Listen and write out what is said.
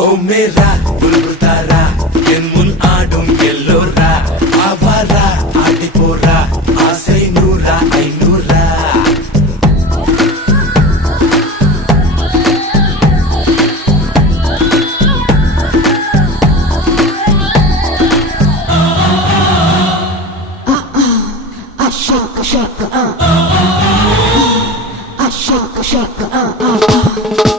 ஓ மேரா புல்புல் தாரா என் முன் ஆடும் எல்லோரா ஆவாரா ஆடி போரா ஆசை நூறா